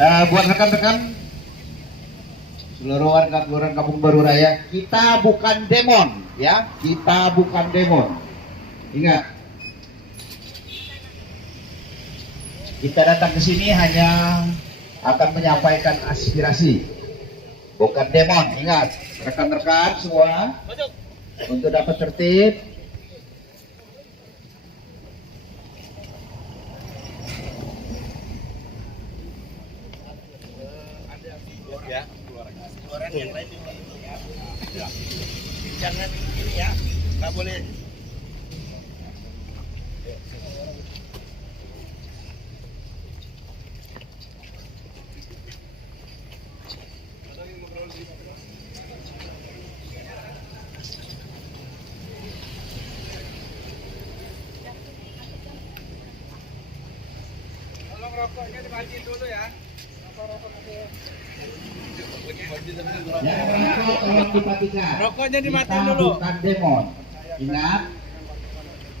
Buat rekan-rekan seluruh warga Kelurahan Kampung Baru Raya, kita bukan demon, ya, kita bukan demon. Ingat, kita datang ke sini hanya akan menyampaikan aspirasi, bukan demon. Ingat, rekan-rekan semua, untuk dapat tertib. Ya, keluaran yang lain juga itu ya. Jangan ini ya, nggak boleh. Tolong rokoknya dimatiin dulu ya. Rokoknya dimatiin dulu. Kita bukan demon. Ingat,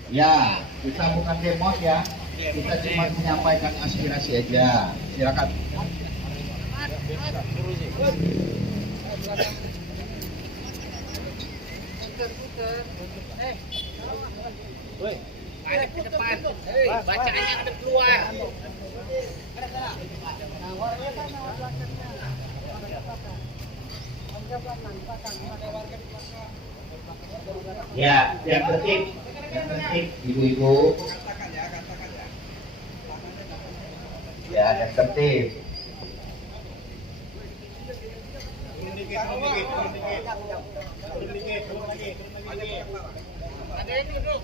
ya, kita bukan demon ya. Kita cuma menyampaikan aspirasi aja. Silakan. Ada ke depan. Bacaannya ada keluar. Ya, yang tertib, ibu-ibu. Ya, yang tertib. Ada yang duduk.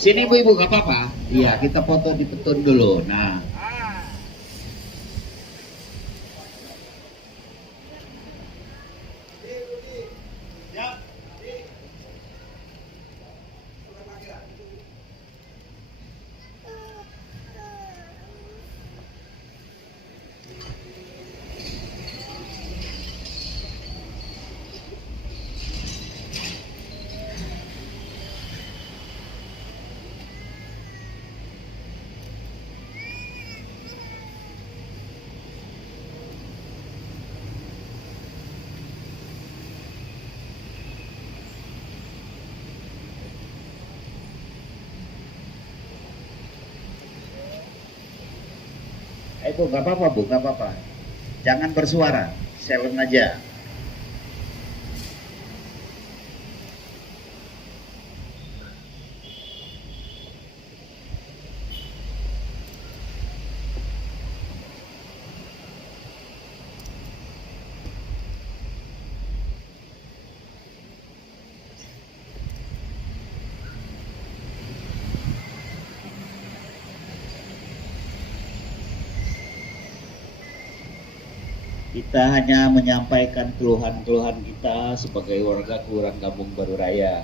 Sini ibu-ibu, gak apa-apa. Iya, kita foto di petun dulu. Nah, Bu, gak apa-apa Bu, gak apa-apa. Jangan bersuara, silent aja. Kita hanya menyampaikan keluhan-keluhan kita sebagai warga Kelurahan Kampung Baru Raya.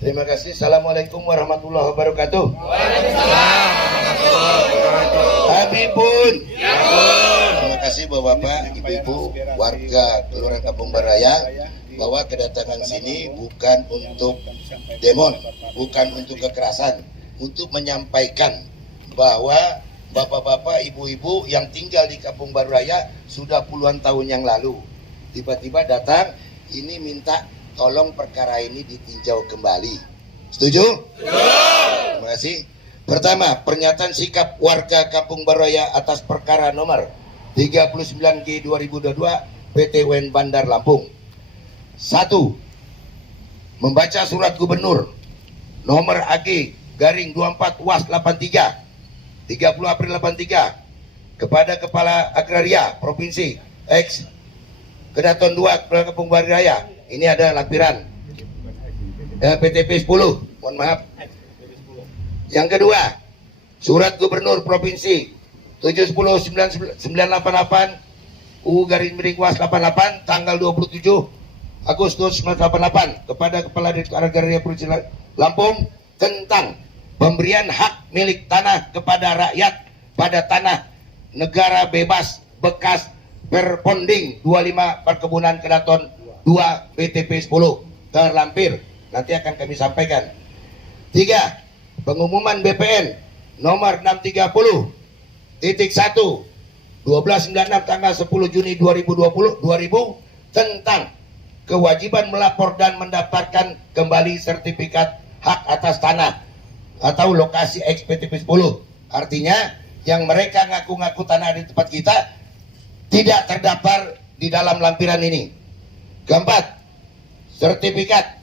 Terima kasih. Assalamualaikum warahmatullahi wabarakatuh. Waalaikumsalam warahmatullahi wabarakatuh. Habibun. Terima kasih Bapak-bapak, Ibu-ibu, warga Kelurahan Kampung Baru Raya, bahwa kedatangan sini bukan untuk demon, bukan untuk kekerasan, untuk menyampaikan bahwa bapak-bapak, ibu-ibu yang tinggal di Kampung Baru Raya sudah puluhan tahun yang lalu tiba-tiba datang ini minta tolong perkara ini ditinjau kembali. Setuju? Terima kasih. Pertama, pernyataan sikap warga Kampung Baru Raya atas perkara nomor 39G 2022 PT WN Bandar Lampung. 1. Membaca surat gubernur nomor AG garing 24 UAS 83 30 April 83 kepada Kepala Agraria Provinsi X Kedaton 2 Kelurahan Kampung Baru Raya. Ini ada lampiran PTP 10, mohon maaf. Yang kedua, surat gubernur provinsi 710-988 UU garing miring UAS 88 tanggal 27 Agustus 1988 kepada Kepala Direktorat Agraria Provinsi Lampung tentang pemberian hak milik tanah kepada rakyat pada tanah negara bebas bekas berponding 25 perkebunan Kedaton 2 BTP 10 terlampir. Nanti akan kami sampaikan. 3. Pengumuman BPN nomor 630.1 1296 tanggal 10 Juni 2020 tentang kewajiban melapor dan mendaftarkan kembali sertifikat hak atas tanah atau lokasi XPTP 10. Artinya yang mereka ngaku-ngaku tanah di tempat kita tidak terdaftar di dalam lampiran ini. Keempat, sertifikat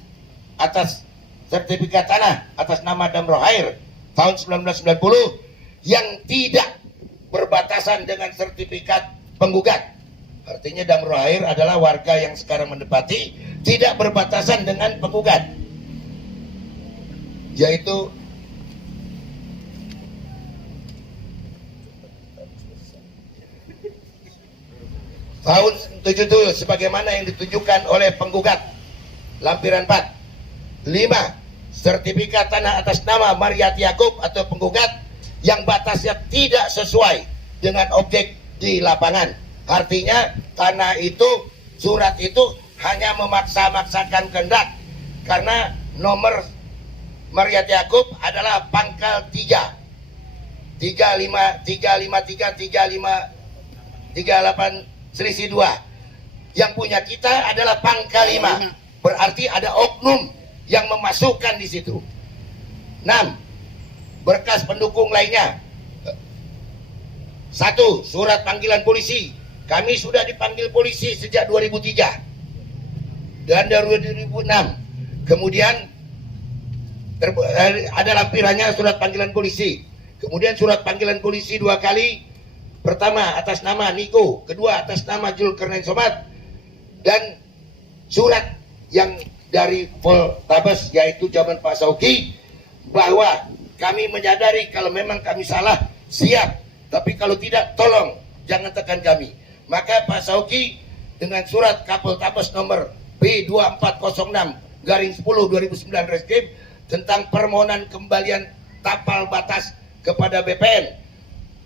tanah atas nama Damro Air tahun 1990 yang tidak berbatasan dengan sertifikat penggugat. Artinya Damro Air adalah warga yang sekarang menempati tidak berbatasan dengan penggugat, yaitu tahun 77 sebagaimana yang ditunjukkan oleh penggugat lampiran 4. 5. Sertifikat tanah atas nama Mariati Yaakob atau penggugat yang batasnya tidak sesuai dengan objek di lapangan. Artinya tanah itu, surat itu hanya memaksa-maksakan kehendak, karena nomor Mariati Yaakob adalah pangkal 3 353 selisih 2. Yang punya kita adalah pangkal 5. Berarti ada oknum yang memasukkan di situ. 6. Berkas pendukung lainnya. 1. Surat panggilan polisi. Kami sudah dipanggil polisi sejak 2003 dan dari 2006. Kemudian ada lampirannya surat panggilan polisi. Kemudian surat panggilan polisi 2 kali. Pertama atas nama Niko, kedua atas nama Zulkarnain Somad, dan surat yang dari Poltabes yaitu zaman Pak Sauki bahwa kami menyadari kalau memang kami salah, siap, tapi kalau tidak tolong jangan tekan kami. Maka Pak Sauki dengan surat Kapoltabes nomor B2406/10/2009 Reskrim tentang permohonan kembalian tapal batas kepada BPN.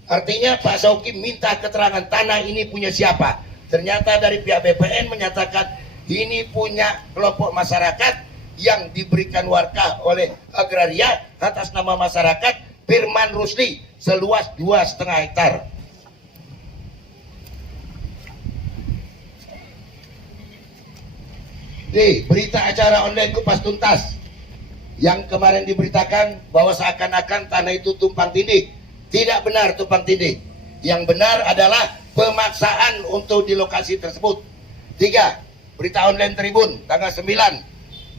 Artinya Pak Sauki minta keterangan tanah ini punya siapa. Ternyata dari pihak BPN menyatakan ini punya kelompok masyarakat yang diberikan warkah oleh agraria atas nama masyarakat Firman Rusli seluas 2,5 hektar. Di berita acara online Kupas Tuntas yang kemarin diberitakan bahwa seakan-akan tanah itu tumpang tindih. Tidak benar tumpang tindih. Yang benar adalah pemaksaan untuk di lokasi tersebut. 3. Berita online Tribun tanggal 9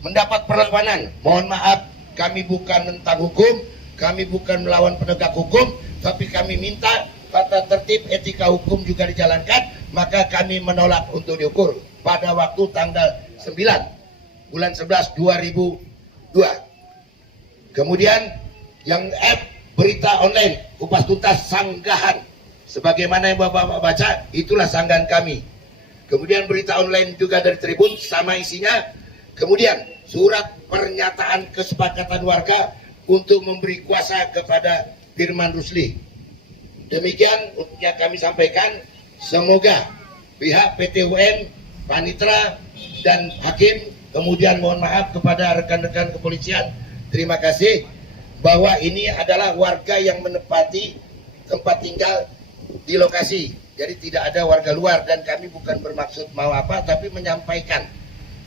mendapat perlawanan. Mohon maaf, kami bukan menentang hukum, kami bukan melawan penegak hukum, tapi kami minta tata tertib etika hukum juga dijalankan, maka kami menolak untuk diukur pada waktu tanggal 9 bulan 11 2002. Kemudian yang berita online Kupas Tuntas Sanggahan, sebagaimana yang Bapak baca, itulah sanggahan kami. Kemudian berita online juga dari Tribun sama isinya. Kemudian surat pernyataan kesepakatan warga untuk memberi kuasa kepada Firman Rusli. Demikian yang kami sampaikan. Semoga pihak PT UN, Panitra dan Hakim, kemudian mohon maaf kepada rekan-rekan kepolisian, terima kasih, bahwa ini adalah warga yang menempati tempat tinggal di lokasi. Jadi tidak ada warga luar, dan kami bukan bermaksud mau apa, tapi menyampaikan.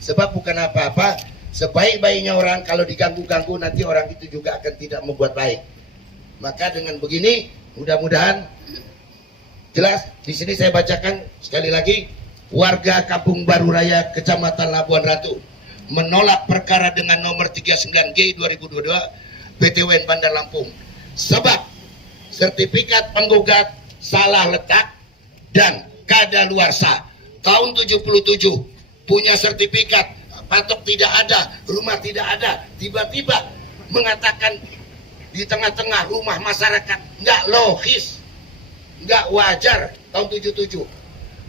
Sebab bukan apa-apa, sebaik-baiknya orang kalau diganggu-ganggu nanti orang itu juga akan tidak membuat baik. Maka dengan begini mudah-mudahan jelas. Di sini saya bacakan sekali lagi. Warga Kampung Baru Raya Kecamatan Labuan Ratu menolak perkara dengan nomor 39G 2022 PTWN Bandar Lampung sebab sertifikat penggugat salah letak dan kadaluarsa. Tahun 77 punya sertifikat, patok tidak ada, rumah tidak ada, tiba-tiba mengatakan di tengah-tengah rumah masyarakat. Nggak logis, nggak wajar. Tahun 77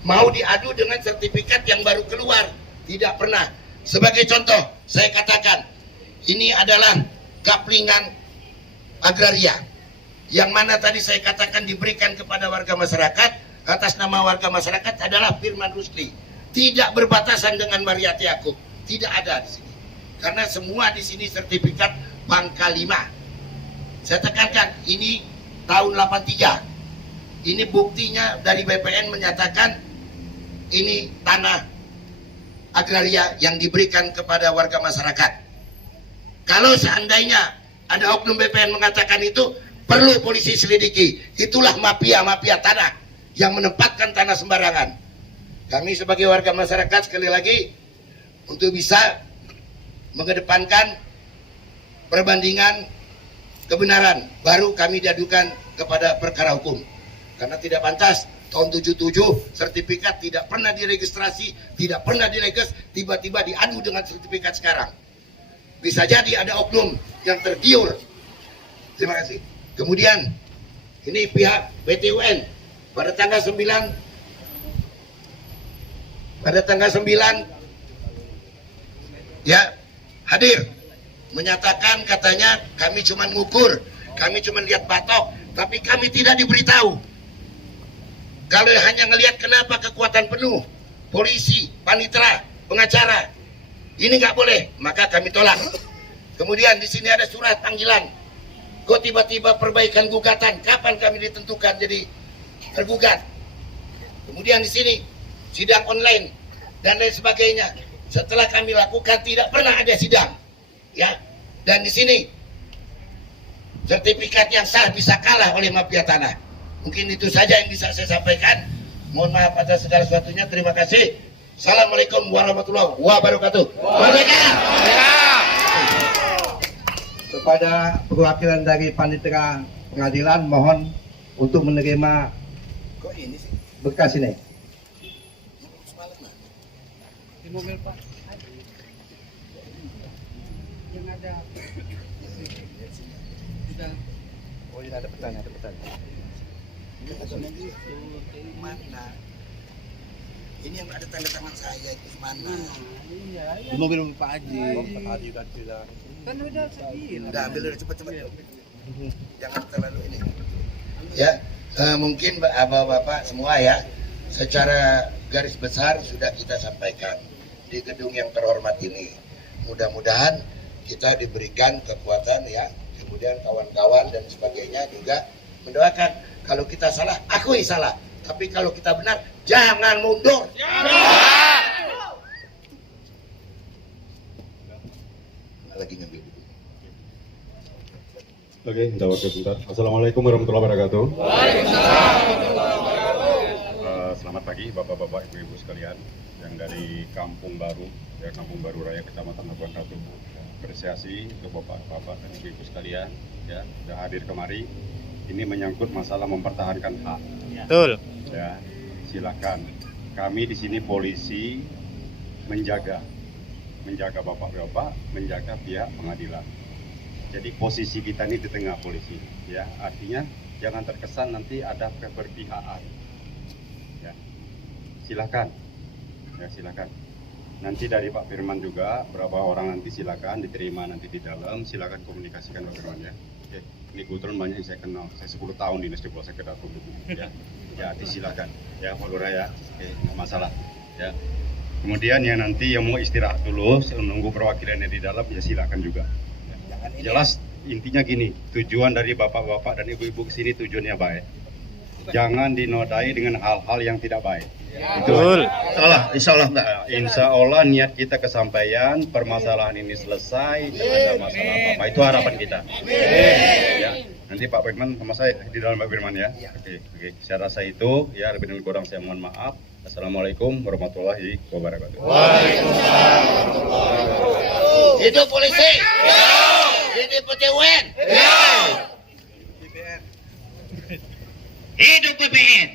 mau diadu dengan sertifikat yang baru keluar, tidak pernah. Sebagai contoh saya katakan, ini adalah kaplingan agraria yang mana tadi saya katakan diberikan kepada warga masyarakat atas nama warga masyarakat adalah Firman Rusli. Tidak berbatasan dengan Mariati Yaakob, tidak ada di sini. Karena semua di sini sertifikat Bangka 5. Saya tekankan ini tahun 83. Ini buktinya dari BPN menyatakan ini tanah agraria yang diberikan kepada warga masyarakat. Kalau seandainya ada oknum BPN mengatakan itu, perlu polisi selidiki. Itulah mafia-mafia tanah yang menempatkan tanah sembarangan. Kami sebagai warga masyarakat sekali lagi untuk bisa mengedepankan perbandingan kebenaran, baru kami diadukan kepada perkara hukum. Karena tidak pantas tahun 77 sertifikat tidak pernah diregistrasi, tidak pernah dileges, tiba-tiba diadu dengan sertifikat sekarang. Bisa jadi ada oknum yang tergiur. Terima kasih. Kemudian ini pihak PT UN pada tanggal 9 ya hadir menyatakan katanya kami cuma ngukur, kami cuma lihat batok, tapi kami tidak diberitahu. Kalau hanya ngelihat kenapa kekuatan penuh, polisi, panitera, pengacara, ini nggak boleh, maka kami tolak. Kemudian di sini ada surat panggilan. Kok tiba-tiba perbaikan gugatan? Kapan kami ditentukan jadi tergugat? Kemudian di sini sidang online dan lain sebagainya. Setelah kami lakukan tidak pernah ada sidang, ya. Dan di sini sertifikat yang sah bisa kalah oleh mafia tanah. Mungkin itu saja yang bisa saya sampaikan. Mohon maaf atas segala sesuatunya. Terima kasih. Assalamualaikum warahmatullahi wabarakatuh. Kepada perwakilan dari panitera pengadilan, mohon untuk menerima berkas ini. Di mobil Pak. Yang ada. Oh, ini ada petanya, ada petanya. Mana? Ini yang ada tanda tangan saya itu mana? Di mobil Pak Haji. Pak Haji kan bilang. Kan udah saya. Udah ambil udah cepet-cepet. Jangan terlalu ini. Ya, mungkin bapak-bapak semua ya, secara garis besar sudah kita sampaikan di gedung yang terhormat ini. Mudah-mudahan kita diberikan kekuatan ya, kemudian kawan-kawan dan sebagainya juga mendoakan. Kalau kita salah, akui salah. Tapi kalau kita benar, jangan mundur. Lagi ngambil. Oke, jawab sebentar. Assalamualaikum warahmatullahi wabarakatuh. Selamat pagi Bapak-bapak, Ibu-ibu sekalian yang dari Kampung Baru, ya Kampung Baru Raya Kecamatan Labuan Ratu. Apresiasi untuk Bapak-bapak dan Ibu-ibu sekalian ya sudah hadir kemari. Ini menyangkut masalah mempertahankan hak. Betul. Ya, silakan. Kami di sini polisi menjaga bapak-bapak, menjaga pihak pengadilan. Jadi posisi kita ini di tengah polisi, ya. Artinya jangan terkesan nanti ada keberpihakan. Ya, silakan. Ya, silakan. Nanti dari Pak Firman juga berapa orang nanti silakan diterima nanti di dalam. Silakan komunikasikan Pak Firman ya. Oke. Ini kebetulan banyak yang saya kenal. Saya 10 tahun di Dinas Polsek Kedaton ya. Ya, silakan. Ya, Pak Lurah ya. Oke, nggak masalah. Ya. Kemudian yang nanti yang mau istirahat dulu, menunggu perwakilannya di dalam ya silakan juga. Ya. Jelas intinya gini, tujuan dari bapak-bapak dan ibu-ibu kesini tujuannya baik. Jangan dinodai dengan hal-hal yang tidak baik. Betul. Insya Allah Mbak. Insya Allah niat kita kesampaian, permasalahan ini selesai, tidak ada masalah apa-apa. Itu harapan kita. Ya. Nanti Pak Firman sama saya di dalam Pak Firman ya. Oke. Saya rasa itu ya lebih dan kurang saya mohon maaf. Assalamualaikum warahmatullahi wabarakatuh. Hidup polisi. Hidup PT-UN. Hidup BPN.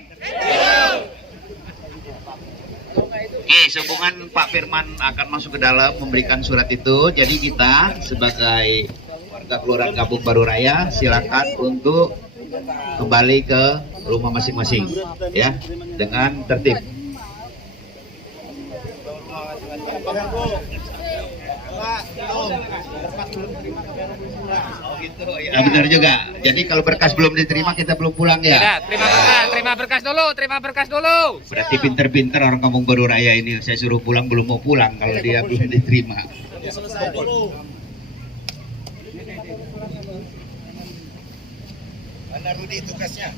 Sehubungan Pak Firman akan masuk ke dalam memberikan surat itu, jadi kita sebagai warga Kelurahan Kampung Baru Raya silakan untuk kembali ke rumah masing-masing ya dengan tertib. Nah, benar juga. Jadi kalau berkas belum diterima kita belum pulang ya. Tidak, terima berkas dulu. Berarti pinter-pinter orang Kampung Baru Raya ini. Saya suruh pulang belum mau pulang kalau dia belum diterima. Selesai dulu. Mana Rudi tugasnya?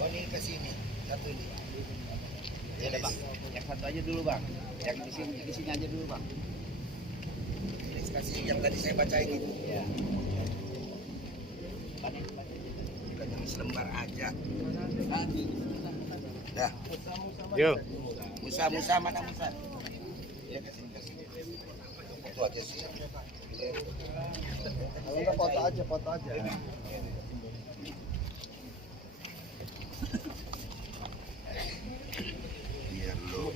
Oh ini ke sini, satu ini. Ya bang, yang satu aja dulu bang. Yang di sini aja dulu bang. Ini kasih yang tadi saya bacain itu. Ya. Bukan yang selembar aja. Dah. Yo. Musa mana Musa? Ya kasih. Foto aja sih. Kalau enggak foto aja. Biar lo.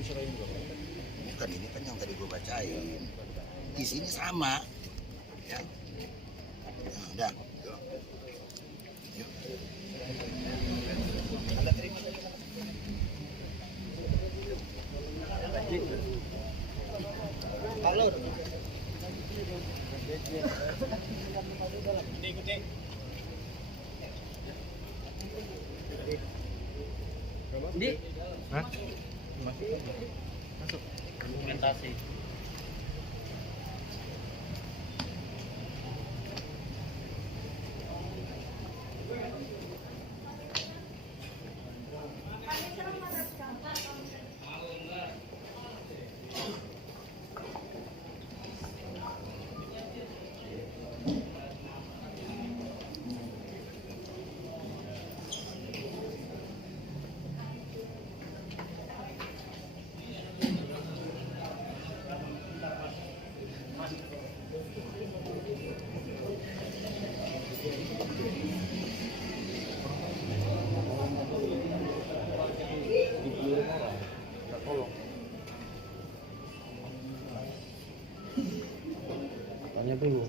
Bukan ini kan yang tadi gue bacain. Di sini sama. Ya. Nah, udah. Yuk. Anda terima. Halo. Di. Hah? Masuk. Dokumentasi. Tanya dulu.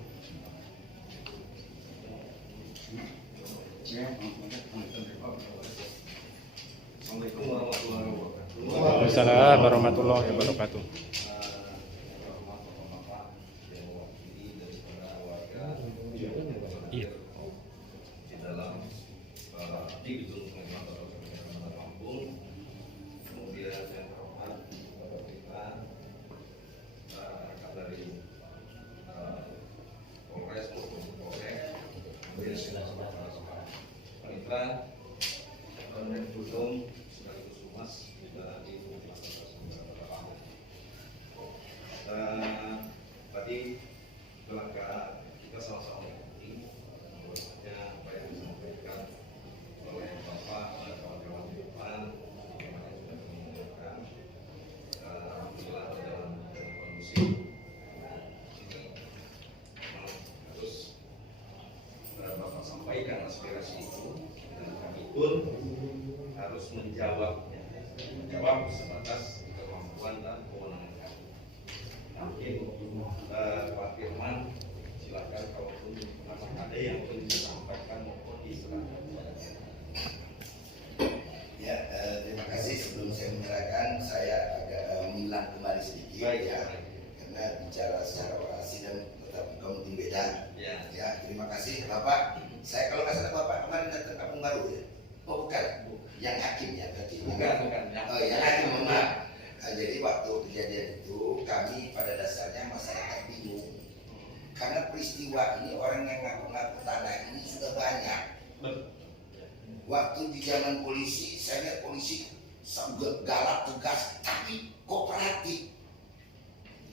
Waalaikumsalam warahmatullahi wabarakatuh. Iya. Di dalam di gedung pengadilan Kota Lampung, kemudian yang terhormat Bapak kita rekan dari Polres maupun Polres, kemudian panitra dan Budung sekaligus humas dari Kota Lampung. Tadi langkah kita sama-sama mengikuti bahwasanya apa yang disampaikan oleh Bapak dan kawan-kawan di depan bagaimana sudah mengingatkan alhamdulillah dalam kondisi ini memang harus Bapak sampaikan aspirasi itu dan kami pun harus menjawab sebatas kemampuan dan kewenangan kami. Mungkin Pak Firman silakan kalaupun memang ada yang ingin disampaikan maupun diserahkan. Ya, terima kasih. Sebelum saya menyerahkan, saya agak mengulang kembali sedikit. Baik, ya, baik. karena bicara secara orasi dan tetapi kamu beda. Ya. Ya, terima kasih Bapak. Saya kalau nggak salah Bapak kemarin datang Kampung Baru ya. Oh bukan, yang hakim ya berarti. Bukan. Oh yang hakim, mohon maaf. Nah, jadi waktu kejadian itu kami pada dasarnya masyarakat bingung karena peristiwa ini orang yang ngaku-ngaku tanah ini sudah banyak. Waktu di zaman polisi, saya lihat polisi galak tegas tapi kooperatif.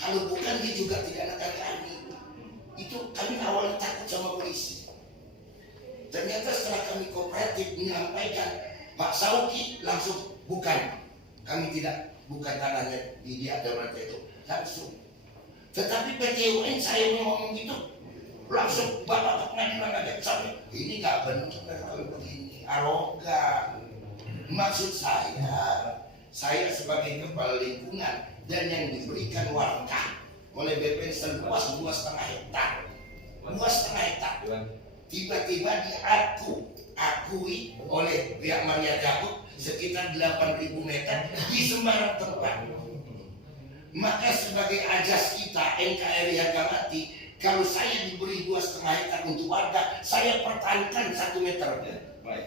Kalau bukan dia juga tidak akan kami. Itu kami awalnya takut sama polisi. Ternyata setelah kami kooperatif menyampaikan, Pak Sauki langsung bukan, kami tidak. Bukan tanahnya di ada mereka itu langsung. Tetapi PT UN saya ngomong gitu langsung bapak pengadilan ada sampai ini nggak benar kalau begini arogan. Maksud saya sebagai kepala lingkungan dan yang diberikan warga oleh BPN seluas 2,5 hektar, 2,5 hektar tiba-tiba diakui oleh pihak Maria Jakub sekitar 8.000 meter di sembarang tempat. Maka sebagai ajas kita NKRI harga mati, kalau saya diberi 2,5 hektar untuk warga, saya pertahankan 1 meter. Baik.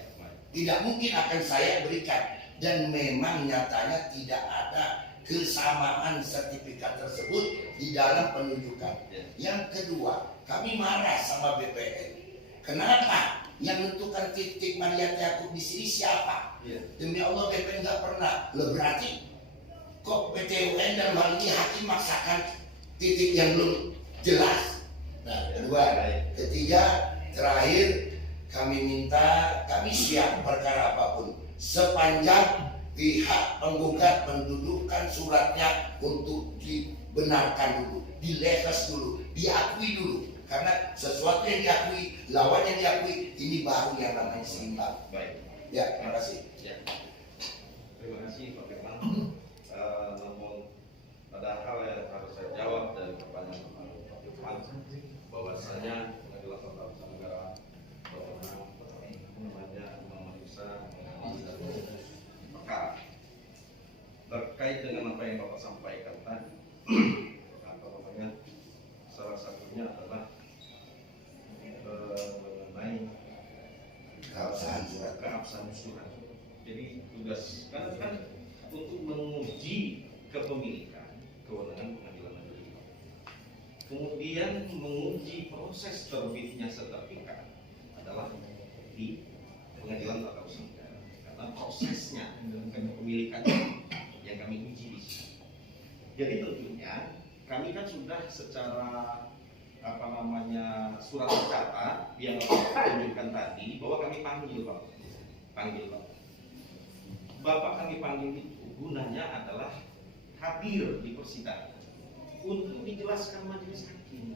Tidak mungkin akan saya berikan. Dan memang nyatanya tidak ada kesamaan sertifikat tersebut di dalam penunjukan. Yang kedua, kami marah sama BPN. Kenapa? Yang menentukan titik Maria Yaakub di sini siapa? Demi Allah BPN nggak pernah. Berarti kok PT UN dan hal ini hakim maksakan titik yang belum jelas. Nah, kedua, ketiga, terakhir kami siap perkara apapun sepanjang pihak penggugat mendudukkan suratnya untuk dibenarkan dulu, dilehes dulu, diakui dulu. Karena sesuatu yang diakui, lawan yang diakui, ini baru yang namanya seimbang. Baik. Ya, terima kasih. Ya. Terima kasih Pak Firman. Namun ada hal yang harus saya jawab dari pertanyaan Pak Firman, bahwasanya pengadilan tata usaha negara memeriksa perkara terkait dengan apa yang Bapak sampaikan tadi. Salah satunya adalah mengenai keabsahan surat. Jadi tugas kan untuk menguji kepemilikan kewenangan pengadilan negeri. Kemudian menguji proses terbitnya sertifikat adalah di pengadilan tata usaha negara. Karena prosesnya dan kepemilikannya yang kami uji di sini. Jadi tentunya kami kan sudah secara surat tercatat yang tunjukkan tadi bahwa kami panggil Pak. Bapak kami panggil itu gunanya adalah hadir di persidangan untuk dijelaskan majelis hakim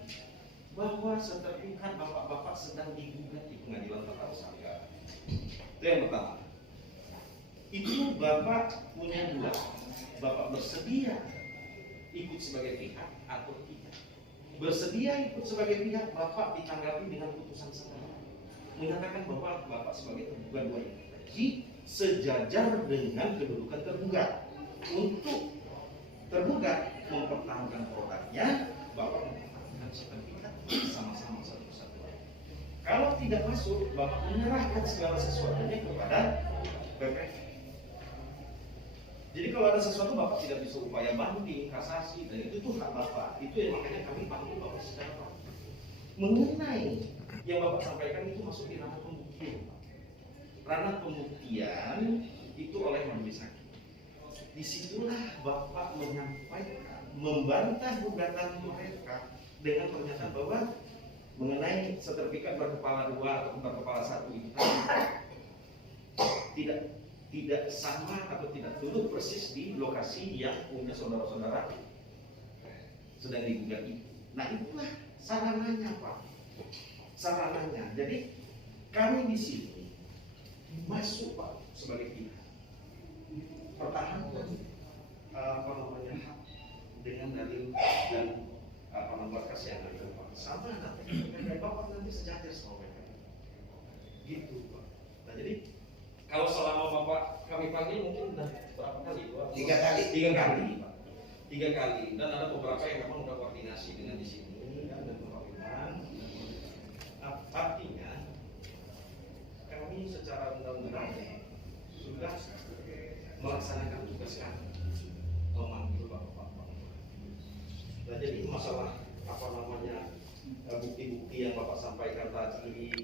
bahwa sertifikat bapak-bapak sedang digugat di pengadilan tata usaha negara. Itu yang pertama. Itu bapak punya dua, bapak bersedia ikut sebagai pihak atau tidak. Bersedia ikut sebagai pihak, bapak ditanggapi dengan putusan sekarang menyatakan bahwa bapak sebagai tergugat dua-duanya sejajar dengan kedudukan tergugat. Untuk tergugat mempertahankan produknya, bapak mempertahankan sertifikat sama-sama satu-satu. Kalau tidak masuk, bapak menyerahkan segala sesuatunya kepada BPN. Jadi kalau ada sesuatu bapak tidak bisa upaya banding, kasasi, dan itu tuh hak bapak. Itu yang makanya kami panggil bapak secara praktik. Mengenai yang bapak sampaikan itu masuk di ranah pembuktian. Ranah pembuktian itu oleh majelis hakim. Disitulah bapak menyampaikan, membantah gugatan mereka dengan pernyataan bahwa mengenai sertifikat berkepala 2 atau berkepala 1 itu tidak sama atau tidak duduk persis di lokasi yang punya saudara-saudara sedang digugat itu. Nah itulah sarananya Pak. Sarananya. Jadi kami di sini masuk Pak sebagai pihak pertahankan hak dengan dalil dan berkas yang ada Pak. Sama nanti bapak nanti sejajar sama mereka. Gitu Pak. Nah jadi kalau selama bapak kami panggil mungkin udah berapa kali Pak? 3 kali. 3 kali Pak. 3 kali. Dan ada beberapa yang memang udah koordinasi dengan di sini dan Bapak Firman. Artinya kami secara undang-undang sudah melaksanakan tugas kami memanggil bapak. Nah jadi masalah bukti-bukti yang bapak sampaikan tadi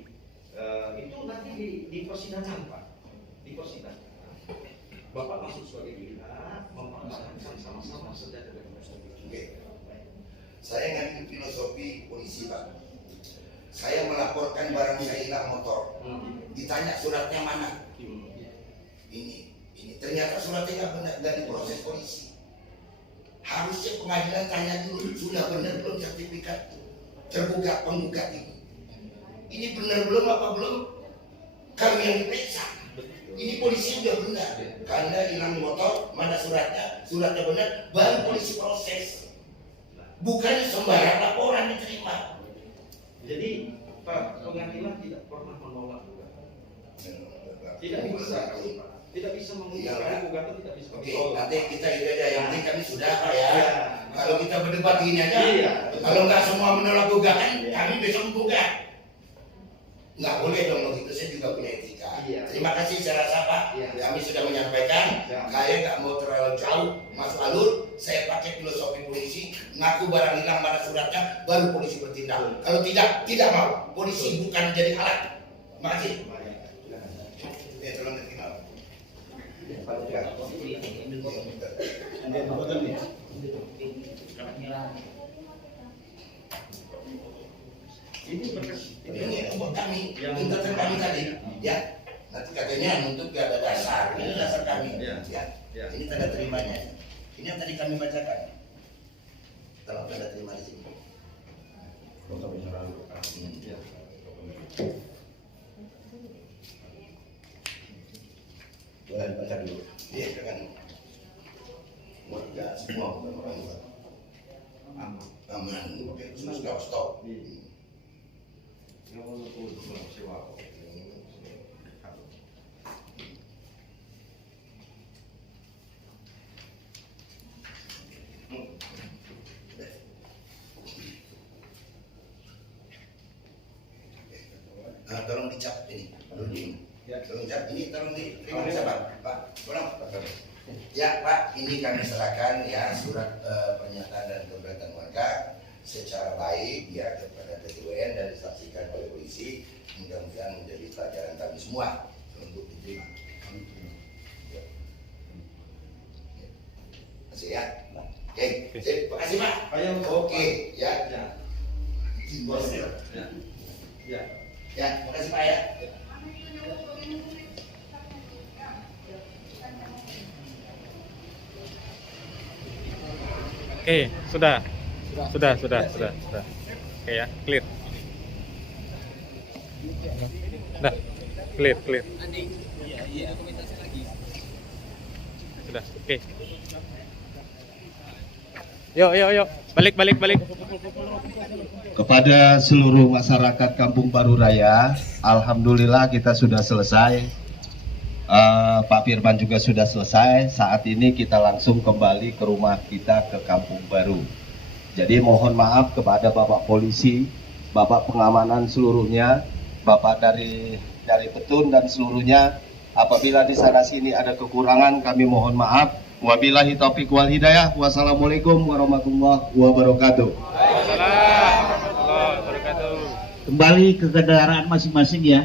itu nanti di persidangan Pak. Di persidangan bapak masuk sebagai pihak mempertahankan sama-sama sejajar dengan Oke. Saya ngambil filosofi polisi Pak. Saya melaporkan barang saya hilang motor. Ditanya suratnya mana? Ini ternyata suratnya nggak benar, nggak diproses polisi. Harusnya pengadilan tanya dulu sudah benar belum sertifikat tergugat penggugat ini. Ini benar belum apa belum? Kami yang diperiksa. Ini polisi udah benar. Karena hilang motor, mana suratnya benar, baru polisi proses. Bukan sembarang laporan diterima. Jadi Pak, pengadilan tidak pernah menolak gugatan. Tidak bisa, Pak. Tidak bisa mengusulkan gugatan, tidak bisa. Oke, nanti kita ini aja yang penting kami sudah Pak ya. Kalau kita berdebat ini aja, Iya. kalau nggak semua menolak gugatan, kami besok menggugat. Nggak boleh dong begitu, saya juga punya etika. Iya. Terima kasih, saya rasa Pak, Iya. kami sudah menyampaikan. Iya. Saya nggak mau terlalu jauh, Mas Alur, saya pakai filosofi polisi, ngaku barang hilang mana suratnya, baru polisi bertindak. Kalau tidak mau. Polisi bukan jadi alat. Terima kasih. Ya, tolong terima. Ini untuk kami, tuntutan kami tadi, ya. Nanti katanya nuntut gak ada dasar, ini dasar kami, Ya. ya. Ya. Ini tanda terimanya. Ini yang tadi kami bacakan. Tolong tanda terima di sini. Ya. Boleh baca dulu. Iya, kan. Warga semua bukan orang luar. Aman. Oke, sudah stop. Nah, tolong dicap ini. Tolong cap ini, tolong diterima siapa? Pak, tolong. Ya Pak, ini kami serahkan ya surat pernyataan dan keberatan warga secara baik ya kepada PTWN dan disaksikan oleh polisi. Mudah-mudahan menjadi pelajaran kami semua untuk diterima. Ya. Masih ya. Oke, sip. Terima kasih Pak. Oke, ya. Ya. Bos. Ya. Ya. Ya, terima kasih Pak ya. Oke, sudah. Sudah. Oke ya, clear. Sudah, clear. Sudah, oke. Yuk. Balik. Kepada seluruh masyarakat Kampung Baru Raya, alhamdulillah kita sudah selesai. Pak Firman juga sudah selesai. Saat ini kita langsung kembali ke rumah kita ke Kampung Baru. Jadi mohon maaf kepada Bapak polisi, Bapak pengamanan seluruhnya, Bapak dari Petun dan seluruhnya. Apabila di sana sini ada kekurangan, kami mohon maaf. Wabillahi taufiq wal hidayah. Wassalamualaikum warahmatullahi wabarakatuh. Waalaikumsalam warahmatullahi wabarakatuh. Kembali ke kendaraan masing-masing ya.